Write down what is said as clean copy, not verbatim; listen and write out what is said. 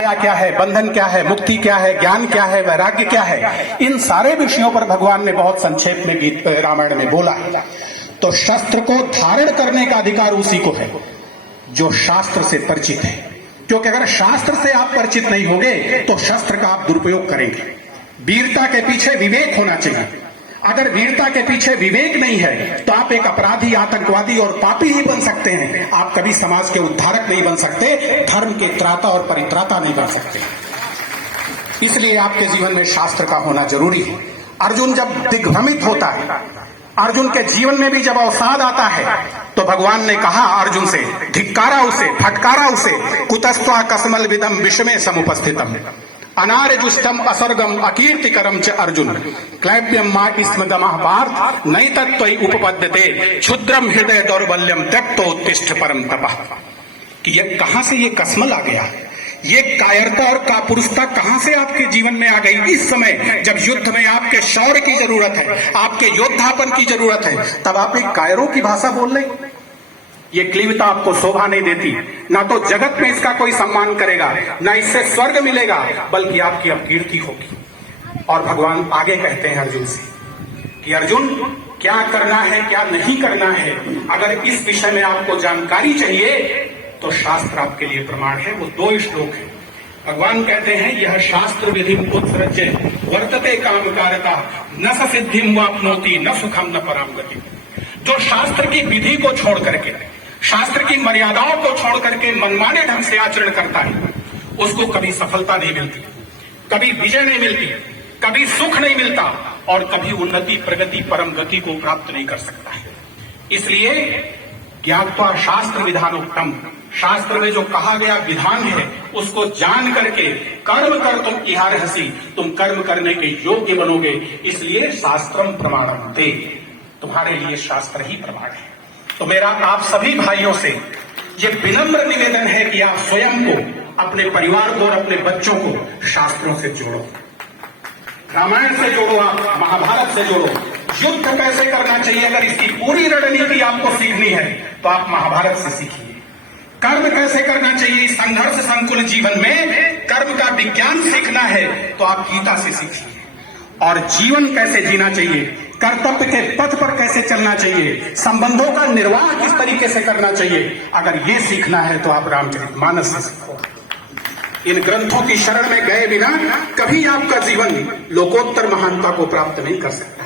क्या है, बंधन क्या है, मुक्ति क्या है, ज्ञान क्या है, वैराग्य क्या है, इन सारे विषयों पर भगवान ने बहुत संक्षेप में गीत रामायण में बोला है। तो शस्त्र को धारण करने का अधिकार उसी को है जो शास्त्र से परिचित है, क्योंकि अगर शास्त्र से आप परिचित नहीं होंगे तो शस्त्र का आप दुरुपयोग करेंगे। वीरता के पीछे विवेक होना चाहिए। अगर वीरता के पीछे विवेक नहीं है तो आप एक अपराधी, आतंकवादी और पापी ही बन सकते हैं, आप कभी समाज के उद्धारक नहीं बन सकते, धर्म के त्राता और परित्राता नहीं बन सकते। इसलिए आपके जीवन में शास्त्र का होना जरूरी है। अर्जुन जब दिग्भ्रमित होता है, अर्जुन के जीवन में भी जब अवसाद आता है, तो भगवान ने कहा अर्जुन से, धिक्कारा उसे, फटकारा उसे, कुतस्त्वा कसमल विदम विषमे समुपस्थितम अनार्जुष्टम असर्गम अकीर्तिकरम च अर्जुन क्लैप्यम मा स्मदमः पार्थ नैतत्त्वयि उपपद्यते क्षुद्रम हृदय दौर्बल्यम त्यक्तोत्तिष्ठ परम तपः। कि ये कहां से ये कसमल आ गया, ये कायरता और कापुरुषता कहां से आपके जीवन में आ गई? इस समय जब युद्ध में आपके शौर्य की जरूरत है, आपके योद्धापन की जरूरत है, तब आप एक कायरों की भाषा बोल रहे। ये क्लीवता आपको शोभा नहीं देती, ना तो जगत में इसका कोई सम्मान करेगा, ना इससे स्वर्ग मिलेगा, बल्कि आपकी अपकीर्ति होगी। और भगवान आगे कहते हैं अर्जुन से कि अर्जुन, क्या करना है क्या नहीं करना है, अगर इस विषय में आपको जानकारी चाहिए तो शास्त्र आपके लिए प्रमाण है। वो 2 श्लोक है। भगवान कहते हैं, यह शास्त्र विधि उत्सृज्य वर्तते काम कारता न स सिद्धिम वाप्नोति न सुखम न पराम गति। जो शास्त्र की विधि को छोड़ करके, शास्त्र की मर्यादाओं को छोड़ करके मनमाने ढंग से आचरण करता है, उसको कभी सफलता नहीं मिलती, कभी विजय नहीं मिलती, कभी सुख नहीं मिलता और कभी उन्नति, प्रगति, परम गति को प्राप्त नहीं कर सकता है। इसलिए ज्ञात्वा शास्त्र विधानोक्तम, शास्त्र में जो कहा गया विधान है उसको जान करके कर्म कर तुम इहारहसी, तुम कर्म करने के योग्य बनोगे। इसलिए शास्त्रम प्रमाणम ते, तुम्हारे लिए शास्त्र ही प्रमाण है। तो मेरा आप सभी भाइयों से ये विनम्र निवेदन है कि आप स्वयं को, अपने परिवार को और अपने बच्चों को शास्त्रों से जोड़ो, रामायण से जोड़ो, आप महाभारत से जोड़ो। युद्ध कैसे करना चाहिए, अगर इसकी पूरी रणनीति आपको सीखनी है तो आप महाभारत से सीखिए। कर्म कैसे करना चाहिए इस संघर्ष संकुल जीवन में, कर्म का विज्ञान सीखना है तो आप गीता से सीखिए। और जीवन कैसे जीना चाहिए, कर्तव्य के पथ पर कैसे चलना चाहिए, संबंधों का निर्वाह किस तरीके से करना चाहिए, अगर ये सीखना है तो आप रामचरितमानस से सीखो। इन ग्रंथों की शरण में गए बिना कभी आपका जीवन लोकोत्तर महानता को प्राप्त नहीं कर सकता।